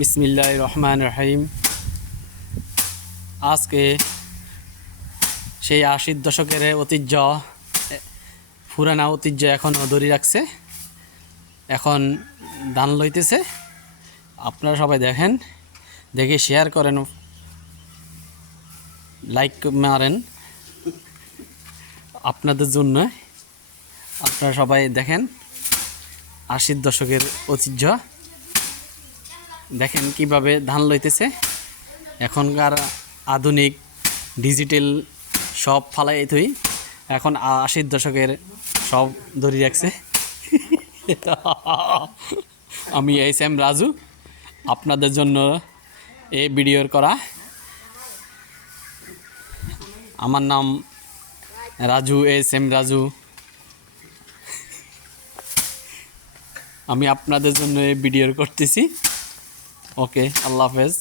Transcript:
বিসমিল্লাহির রহমানির রহিম। আজকে সেই ৮০ দশকের ঐতিহ্য, পুরানা ঐতিহ্য এখনও ধরে রাখছে। এখন ধান লইতেছে। আপনারা সবাই দেখেন, দেখে শেয়ার করেন, লাইক মারেন আপনাদের জন্য। আপনারা সবাই দেখেন ৮০ দশকের ঐতিহ্য, দেখেন কিভাবে ধান লইতেছে। এখনকার আধুনিক ডিজিটাল সব ফালাই থই, এখন ৮০ দশকের সব ধরে রাখছে। আমি এম রাজু, আপনাদের জন্য এই ভিডিওর করা। আমার নাম রাজু, এম রাজু। আমি আপনাদের জন্য এই ভিডিওর করতেছি। ওকে, আল্লাহ হাফেজ।